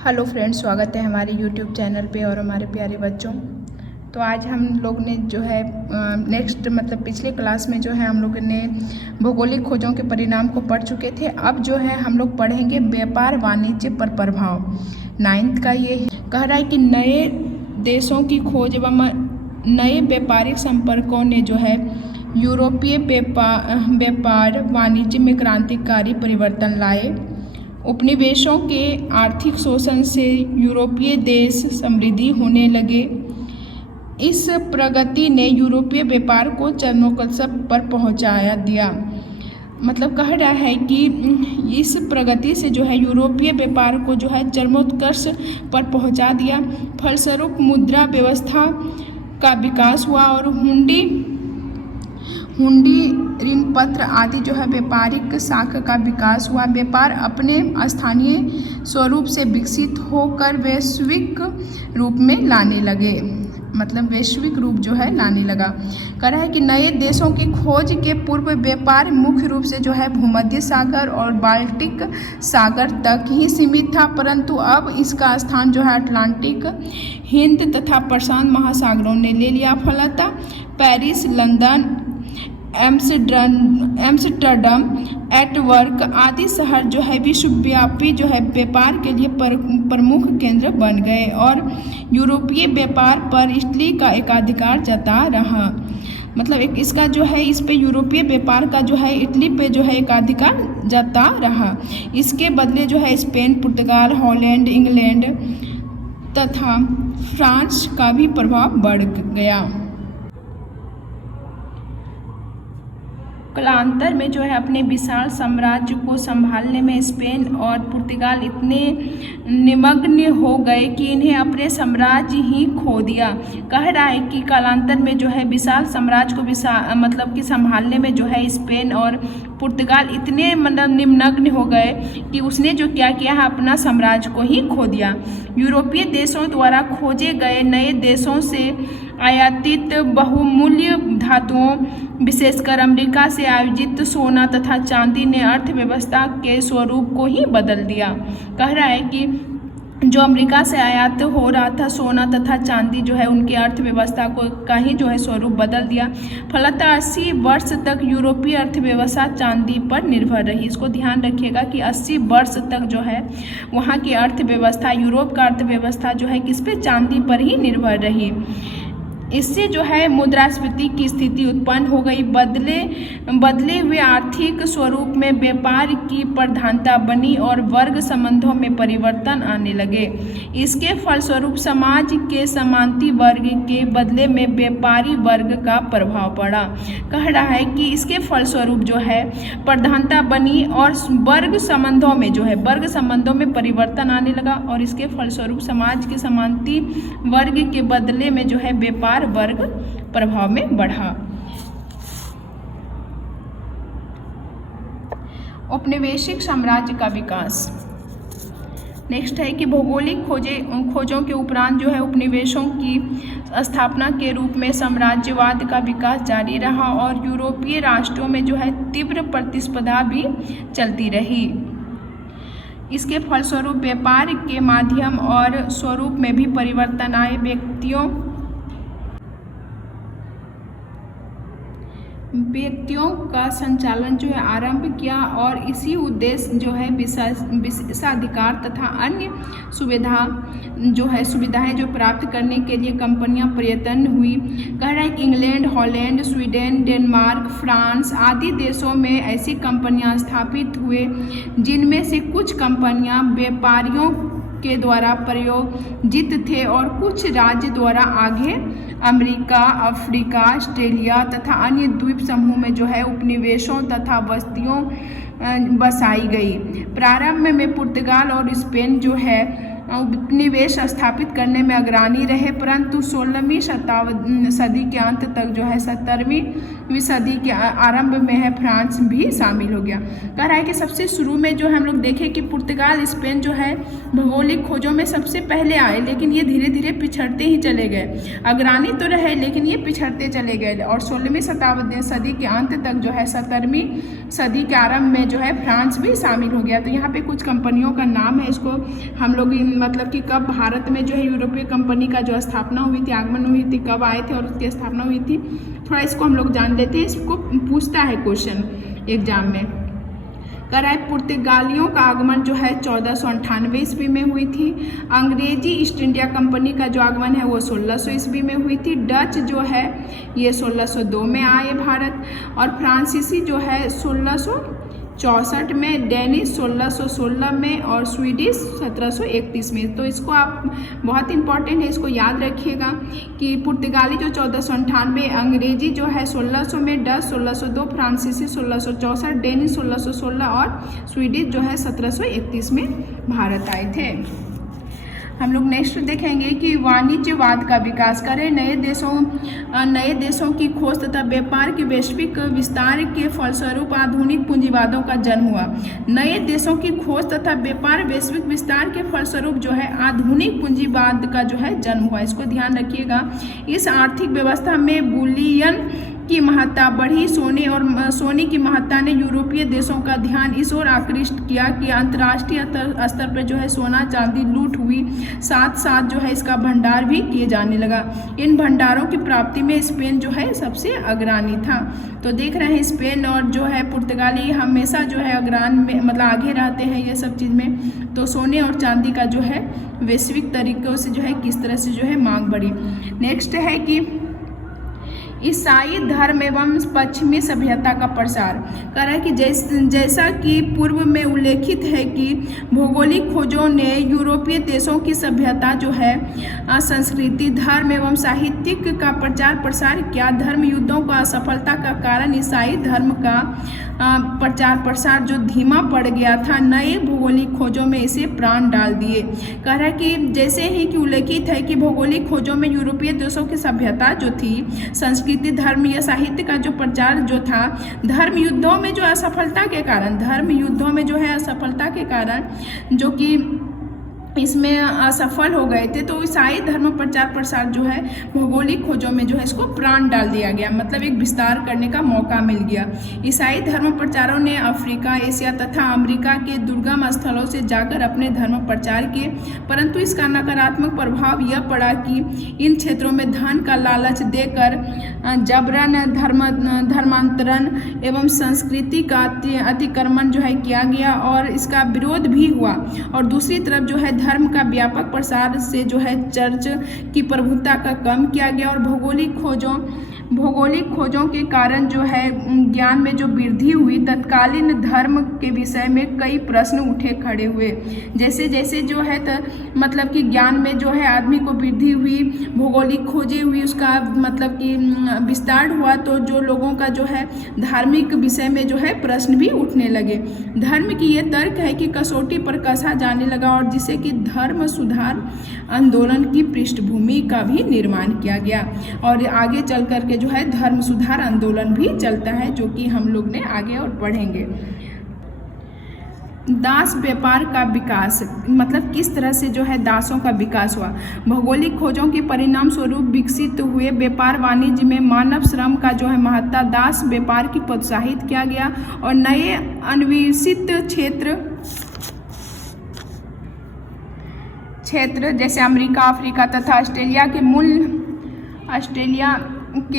Hello friends, स्वागत है हमारे यूट्यूब चैनल पे और हमारे प्यारे बच्चों। तो आज हम लोग ने जो है पिछले क्लास में जो है हम लोग ने भौगोलिक खोजों के परिणाम को पढ़ चुके थे। अब जो है हम लोग पढ़ेंगे व्यापार वाणिज्य पर प्रभाव। 9th का ये कह रहा है कि नए देशों की खोज एवं नए व्यापारिक संपर्कों ने जो है यूरोपीय व्यापार वाणिज्य में क्रांतिकारी परिवर्तन लाए। उपनिवेशों के आर्थिक शोषण से यूरोपीय देश समृद्धि होने लगे। इस प्रगति ने यूरोपीय व्यापार को चरमोत्कर्ष पर पहुंचा दिया। मतलब कह रहा है कि इस प्रगति से जो है यूरोपीय व्यापार को जो है चरमोत्कर्ष पर पहुंचा दिया। फलस्वरूप मुद्रा व्यवस्था का विकास हुआ और हुंडी ऋण पत्र आदि जो है व्यापारिक शाखा का विकास हुआ। व्यापार अपने स्थानीय स्वरूप से विकसित होकर वैश्विक रूप में लाने लगे। मतलब वैश्विक रूप जो है लाने लगा। कह रहा है कि नए देशों की खोज के पूर्व व्यापार मुख्य रूप से जो है भूमध्य सागर और बाल्टिक सागर तक ही सीमित था, परंतु अब इसका स्थान जो है अटलांटिक, हिंद तथा प्रशांत महासागरों ने ले लिया। फलतः पेरिस, लंदन, एम्स्टर्डम, एंटवर्प आदि शहर जो है विश्वव्यापी जो है व्यापार के लिए प्रमुख केंद्र बन गए और यूरोपीय व्यापार पर इटली का एकाधिकार जता रहा। मतलब इसका जो है इस पे यूरोपीय व्यापार का जो है इटली पे जो है एकाधिकार जता रहा। इसके बदले जो है स्पेन, पुर्तगाल, हॉलैंड, इंग्लैंड तथा फ्रांस का भी प्रभाव बढ़ गया। कालांतर में जो है अपने विशाल साम्राज्य को संभालने में स्पेन और पुर्तगाल इतने निमग्न हो गए कि इन्हें अपने साम्राज्य ही खो दिया। कह रहा है कि कालांतर में जो है विशाल साम्राज्य को मतलब कि संभालने में जो है स्पेन और पुर्तगाल इतने निमग्न हो गए कि उसने जो क्या किया है अपना साम्राज्य को ही खो दिया। यूरोपीय देशों द्वारा खोजे गए नए देशों से आयातित बहुमूल्य धातुओं, विशेषकर अमेरिका से आयोजित सोना तथा चांदी ने अर्थव्यवस्था के स्वरूप को ही बदल दिया। कह रहा है कि जो अमेरिका से आयात हो रहा था सोना तथा चांदी जो है उनकी अर्थव्यवस्था का ही जो है स्वरूप बदल दिया। फलतः 80 वर्ष तक यूरोपीय अर्थव्यवस्था चांदी पर निर्भर रही। इसको ध्यान रखिएगा कि 80 वर्ष तक जो है वहाँ की अर्थव्यवस्था, यूरोप का अर्थव्यवस्था जो है किस पे, चांदी पर ही निर्भर रही। इससे जो है मुद्रास्फीति की स्थिति उत्पन्न हो गई। बदले हुए आर्थिक स्वरूप में व्यापार की प्रधानता बनी और वर्ग संबंधों में परिवर्तन आने लगे। इसके फलस्वरूप समाज के समांती वर्ग के बदले में व्यापारी वर्ग का प्रभाव पड़ा। कह रहा है कि इसके फलस्वरूप जो है प्रधानता बनी और वर्ग संबंधों में परिवर्तन आने लगा और इसके फलस्वरूप समाज के समांती वर्ग के बदले में जो है व्यापार वर्ग प्रभाव में बढ़ा। औपनिवेशिक साम्राज्य का विकास। नेक्स्ट है कि भौगोलिक खोजों के उपरांत जो है उपनिवेशों की स्थापना के रूप में साम्राज्यवाद का विकास जारी रहा और यूरोपीय राष्ट्रों में जो है तीव्र प्रतिस्पर्धा भी चलती रही। इसके फलस्वरूप व्यापार के माध्यम और स्वरूप में भी परिवर्तन आए। व्यक्तियों का संचालन जो है आरंभ किया और इसी उद्देश्य जो है विशेषाधिकार तथा अन्य सुविधाएं जो प्राप्त करने के लिए कंपनियां प्रयत्न हुई। कह रहा है कि England, Holland, Sweden, Denmark, France आदि देशों में ऐसी कंपनियां स्थापित हुए जिनमें से कुछ कंपनियां व्यापारियों के द्वारा प्रायोजित थे और कुछ राज्य द्वारा आगे अमेरिका, अफ्रीका, ऑस्ट्रेलिया तथा अन्य द्वीप समूह में जो है उपनिवेशों तथा बस्तियों बसाई गई। प्रारंभ में पुर्तगाल और स्पेन जो है उपनिवेश स्थापित करने में अग्रणी रहे, परंतु 16वीं सदी के अंत तक जो है 17वीं सदी के आरंभ में है फ्रांस भी शामिल हो गया। कह रहा है कि सबसे शुरू में जो हम लोग देखें कि पुर्तगाल, स्पेन जो है भौगोलिक खोजों में सबसे पहले आए, लेकिन ये धीरे धीरे पिछड़ते ही चले गए। अग्रणी तो रहे लेकिन ये पिछड़ते चले गए और 16वीं सदी के अंत तक जो है 17वीं सदी के आरंभ में जो है फ्रांस भी शामिल हो गया। तो यहाँ पे कुछ कंपनियों का नाम है, इसको हम लोग मतलब कि कब भारत में जो है यूरोपीय कंपनी का जो स्थापना हुई थी, आगमन हुई थी, कब आए थे और उसकी स्थापना हुई थी, थोड़ा इसको हम लोग जान लेते हैं। इसको पूछता है क्वेश्चन एग्जाम में। कह रहा है पुर्तगालियों का आगमन जो है 1498 ईस्वी में हुई थी। अंग्रेजी ईस्ट इंडिया कंपनी का जो आगमन है वो 1600 ईस्वी में हुई थी। डच जो है ये 1602 में आए भारत, और फ्रांसीसी जो है 1664 में, डेनिश 1616 में और स्वीडिश 1731 में। तो इसको आप बहुत इंपॉर्टेंट है, इसको याद रखिएगा कि पुर्तगाली जो 1498, अंग्रेजी जो है 1600 में, डच 1602, फ्रांसीसी 1664, डेनिश 1616 और स्वीडिश जो है 1731 में भारत आए थे। हम लोग नेक्स्ट देखेंगे कि वाणिज्यवाद का विकास करें। नए देशों की खोज तथा व्यापार के वैश्विक विस्तार के फलस्वरूप आधुनिक पूंजीवादों का जन्म हुआ। नए देशों की खोज तथा व्यापार वैश्विक विस्तार के फलस्वरूप जो है आधुनिक पूंजीवाद का जो है जन्म हुआ। इसको ध्यान रखिएगा। इस आर्थिक व्यवस्था में बुलियन की महत्ता बढ़ी। सोने की महत्ता ने यूरोपीय देशों का ध्यान इस ओर आकृष्ट किया कि अंतर्राष्ट्रीय स्तर पर जो है सोना चांदी लूट हुई, साथ साथ जो है इसका भंडार भी किए जाने लगा। इन भंडारों की प्राप्ति में स्पेन जो है सबसे अग्रणी था। तो देख रहे हैं स्पेन और जो है पुर्तगाली हमेशा जो है अग्राण में, मतलब आगे रहते हैं ये सब चीज़ में। तो सोने और चांदी का जो है वैश्विक तरीकों से जो है किस तरह से जो है मांग बढ़ी। नेक्स्ट है कि ईसाई धर्म एवं पश्चिमी सभ्यता का प्रसार। कह रहा है कि जैसा कि पूर्व में उल्लेखित है कि भौगोलिक खोजों ने यूरोपीय देशों की सभ्यता जो है संस्कृति, धर्म एवं साहित्यिक का प्रचार प्रसार किया। धर्म युद्धों का असफलता का कारण ईसाई धर्म का प्रचार प्रसार जो धीमा पड़ गया था, नए भौगोलिक खोजों में इसे प्राण डाल दिए। कह रहा है कि जैसे ही कि उल्लेखित है कि भौगोलिक खोजों में यूरोपीय देशों की सभ्यता जो थी, संस्कृति, धर्म या साहित्य का जो प्रचार जो था, धर्म युद्धों में जो असफलता के कारण जो कि इसमें असफल हो गए थे, तो ईसाई धर्म प्रचार प्रसार जो है भौगोलिक खोजों में जो है इसको प्राण डाल दिया गया, मतलब एक विस्तार करने का मौका मिल गया। ईसाई धर्म प्रचारों ने अफ्रीका, एशिया तथा अमेरिका के दुर्गम स्थलों से जाकर अपने धर्म प्रचार किए, परंतु इसका नकारात्मक प्रभाव यह पड़ा कि इन क्षेत्रों में धन का लालच देकर जबरन धर्मांतरण एवं संस्कृति का अतिक्रमण जो है किया गया और इसका विरोध भी हुआ। और दूसरी तरफ जो है धर्म का व्यापक प्रसार से जो है चर्च की प्रभुता का कम किया गया और भौगोलिक खोजों के कारण जो है ज्ञान में जो वृद्धि हुई, तत्कालीन धर्म के विषय में कई प्रश्न उठे खड़े हुए। जैसे जैसे जो है मतलब कि ज्ञान में जो है आदमी को वृद्धि हुई, भौगोलिक खोजें हुई, उसका मतलब कि विस्तार हुआ, तो जो लोगों का जो है धार्मिक विषय में जो है प्रश्न भी उठने लगे। धर्म की ये तर्क है कि कसौटी पर कसा जाने लगा और जिससे कि धर्म सुधार आंदोलन की पृष्ठभूमि का भी निर्माण किया गया। और आगे चल करके जो है धर्म सुधार आंदोलन भी चलता है, जो कि हम लोग ने आगे और पढ़ेंगे। दास व्यापार का विकास, मतलब किस तरह से जो है दासों का विकास हुआ। भौगोलिक खोजों के परिणाम स्वरूप विकसित हुए व्यापार वाणिज्य में मानव श्रम का जो है महत्ता दास व्यापार की प्रोत्साहित किया गया और नए अन्वेषित क्षेत्र जैसे अमेरिका, अफ्रीका तथा ऑस्ट्रेलिया के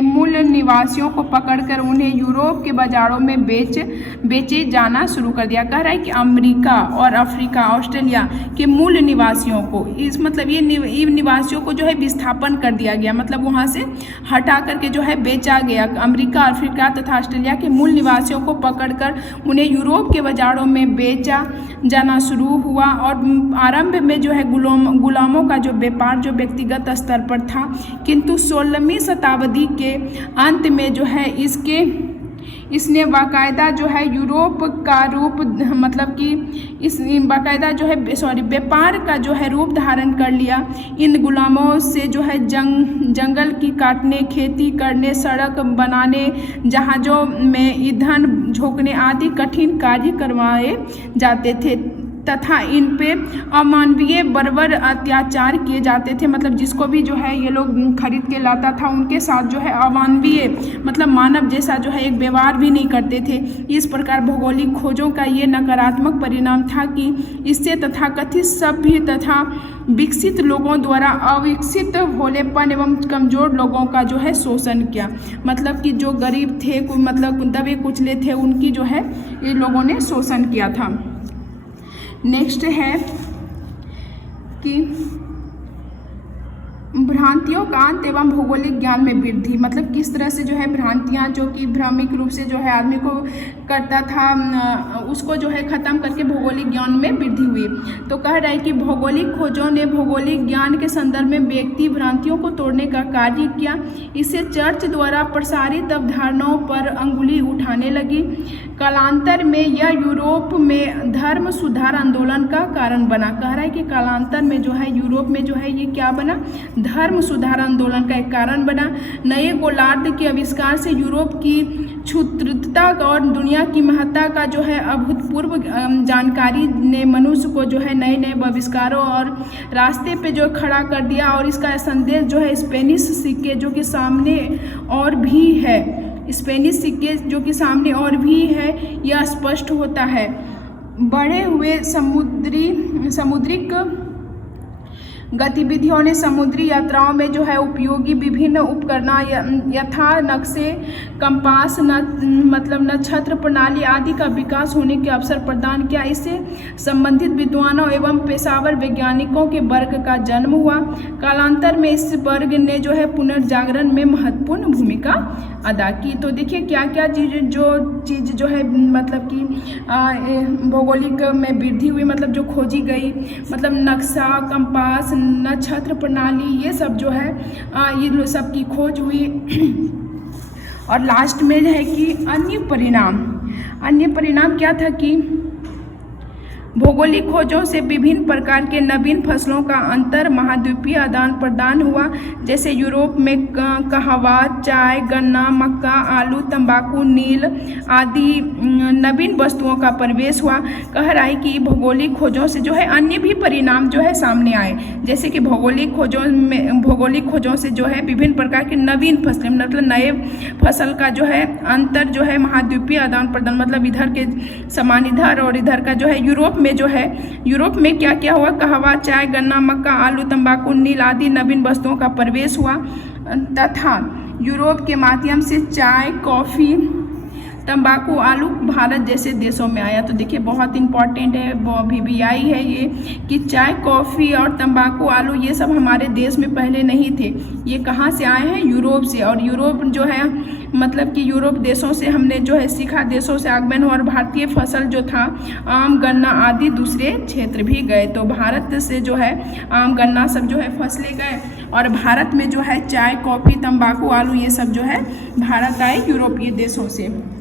मूल निवासियों को पकड़कर उन्हें यूरोप के बाजारों में बेचे जाना शुरू कर दिया। कह रहा है कि अमेरिका और अफ्रीका, ऑस्ट्रेलिया के मूल निवासियों को, इस मतलब ये निवासियों को जो है विस्थापन कर दिया गया, मतलब वहाँ से हटा करके जो है बेचा गया। अमेरिका, अफ्रीका तथा ऑस्ट्रेलिया के मूल निवासियों को पकड़कर उन्हें यूरोप के बाजारों में बेचा जाना शुरू हुआ और आरंभ में जो है गुलामों का जो व्यापार जो व्यक्तिगत स्तर पर था, किंतु 16वीं शताब्दी के अंत में जो है इसने बाकायदा जो है यूरोप का रूप, मतलब कि इस बाकायदा जो है व्यापार का जो है रूप धारण कर लिया। इन गुलामों से जो है जंगल की काटने, खेती करने, सड़क बनाने, जहाज़ों में ईंधन झोंकने आदि कठिन कार्य करवाए जाते थे। तथा इन पे अमानवीय बर्बर अत्याचार किए जाते थे। मतलब जिसको भी जो है ये लोग खरीद के लाता था उनके साथ जो है अमानवीय मतलब मानव जैसा जो है एक व्यवहार भी नहीं करते थे। इस प्रकार भौगोलिक खोजों का ये नकारात्मक परिणाम था कि इससे तथाकथित सभ्य तथा विकसित लोगों द्वारा अविकसित भोलेपन एवं कमजोर लोगों का जो है शोषण किया। मतलब कि जो गरीब थे मतलब दबे कुचले थे उनकी जो है ये लोगों ने शोषण किया था। नेक्स्ट है कि भ्रांतियों का अंत एवं भौगोलिक ज्ञान में वृद्धि। मतलब किस तरह से जो है भ्रांतियाँ जो कि भ्रामिक रूप से जो है आदमी को करता था उसको जो है ख़त्म करके भौगोलिक ज्ञान में वृद्धि हुई। तो कह रहा है कि भौगोलिक खोजों ने भौगोलिक ज्ञान के संदर्भ में व्यक्ति भ्रांतियों को तोड़ने का कार्य किया। इससे चर्च द्वारा प्रसारित अवधारणाओं पर अंगुली उठाने लगी। कालांतर में यह यूरोप में धर्म सुधार आंदोलन का कारण बना। कह रहा है कि कालांतर में जो है यूरोप में जो है ये क्या बना, धर्म सुधार आंदोलन का एक कारण बना। नए गोलार्ध के आविष्कार से यूरोप की क्षुद्रता और दुनिया की महत्ता का जो है अभूतपूर्व जानकारी ने मनुष्य को जो है नए नए आविष्कारों और रास्ते पे जो खड़ा कर दिया। और इसका संदेश जो है स्पेनिश सिक्के जो कि सामने और भी है, स्पेनिश सिक्के जो कि सामने और भी है, यह स्पष्ट होता है। बढ़े हुए समुद्रिक गतिविधियों ने समुद्री यात्राओं में जो है उपयोगी विभिन्न उपकरण यथा नक्शे, कंपास, मतलब नक्षत्र प्रणाली आदि का विकास होने के अवसर प्रदान किया। इससे संबंधित विद्वानों एवं पेशावर वैज्ञानिकों के वर्ग का जन्म हुआ। कालांतर में इस वर्ग ने जो है पुनर्जागरण में महत्वपूर्ण भूमिका अदा की। तो देखिए क्या क्या चीज़ जो है मतलब कि भौगोलिक में वृद्धि हुई, मतलब जो खोजी गई, मतलब नक्शा, कंपास, नक्षत्र प्रणाली, ये सब जो है ये सब की खोज हुई। और लास्ट में है कि अन्य परिणाम क्या था कि भौगोलिक खोजों से विभिन्न प्रकार के नवीन फसलों का अंतर महाद्वीपीय आदान प्रदान हुआ। जैसे यूरोप में कहवा, चाय, गन्ना, मक्का, आलू, तंबाकू, नील आदि नवीन वस्तुओं का प्रवेश हुआ। कह रहा है कि भौगोलिक खोजों से जो है अन्य भी परिणाम जो है सामने आए। जैसे कि भौगोलिक खोजों से जो है विभिन्न प्रकार की नवीन फसलें, मतलब नए फसल का जो है अंतर जो है महाद्वीपीय आदान प्रदान, मतलब इधर के समान इधर और इधर का जो है यूरोप में क्या क्या हुआ, कहवा, चाय, गन्ना, मक्का, आलू, तंबाकू, नील आदि नवीन वस्तुओं का प्रवेश हुआ। तथा यूरोप के माध्यम से चाय, कॉफ़ी, तंबाकू, आलू भारत जैसे देशों में आया। तो देखिए बहुत इंपॉर्टेंट है, VVI है ये कि चाय, कॉफ़ी और तंबाकू, आलू ये सब हमारे देश में पहले नहीं थे। ये कहाँ से आए हैं, यूरोप से। और यूरोप जो है मतलब कि यूरोप देशों से हमने जो है सीखा, देशों से आगमन हुआ और भारतीय फसल जो था आम, गन्ना आदि दूसरे क्षेत्र भी गए। तो भारत से जो है आम, गन्ना सब जो है फसलें गए और भारत में जो है चाय, कॉफ़ी, तंबाकू, आलू ये सब जो है भारत आए यूरोपीय देशों से।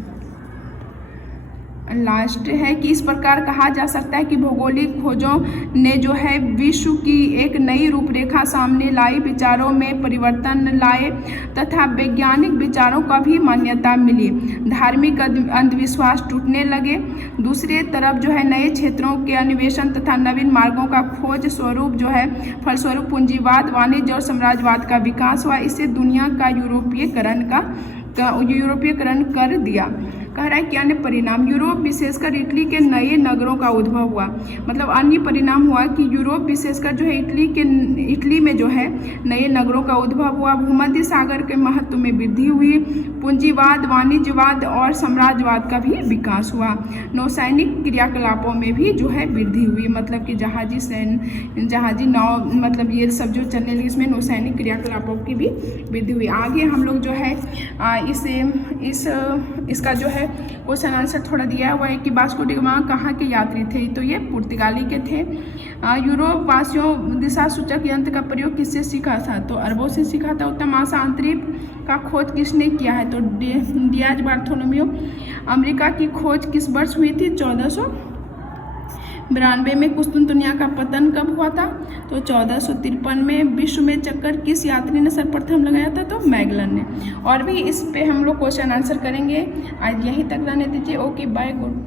लास्ट है कि इस प्रकार कहा जा सकता है कि भौगोलिक खोजों ने जो है विश्व की एक नई रूपरेखा सामने लाई, विचारों में परिवर्तन लाए तथा वैज्ञानिक विचारों का भी मान्यता मिली। धार्मिक अंधविश्वास टूटने लगे। दूसरे तरफ जो है नए क्षेत्रों के अन्वेषण तथा नवीन मार्गों का खोज स्वरूप जो है फलस्वरूप पूंजीवाद, वाणिज्य और साम्राज्यवाद का विकास हुआ। इससे दुनिया का यूरोपीयकरण कर दिया। कह रहा है कि अन्य परिणाम, यूरोप विशेषकर इटली के नए नगरों का उद्भव हुआ। मतलब अन्य परिणाम हुआ कि यूरोप विशेषकर जो है इटली में जो है नए नगरों का उद्भव हुआ। भूमध्य सागर के महत्व में वृद्धि हुई। पूंजीवाद, वाणिज्यवाद और साम्राज्यवाद का भी विकास हुआ। नौसैनिक क्रियाकलापों में भी जो है वृद्धि हुई, मतलब कि जहाजी नाव, मतलब ये सब जो चलने लगी, इसमें नौसैनिक क्रियाकलापों की भी वृद्धि हुई। आगे हम लोग जो है इसका जो है क्वेश्चन आंसर थोड़ा दिया हुआ है कि वास्को डी गामा कहाँ के यात्री थे, तो ये पुर्तगाली के थे। यूरोप वासियों दिशा सूचक यंत्र का प्रयोग किससे सीखा था, तो अरबों से सीखा था। उत्तम महासागरीय का खोज किसने किया है, तो डियाज बार्थोलोमेव। अमेरिका की खोज किस वर्ष हुई थी, 1492 में। कुस्तुनतुनिया का पतन कब हुआ था, तो 1453 में। विश्व में चक्कर किस यात्री ने सर्वप्रथम लगाया था, तो मैगलन ने। और भी इस पे हम लोग क्वेश्चन आंसर करेंगे। आज यहीं तक रहने दीजिए। Okay, bye, good.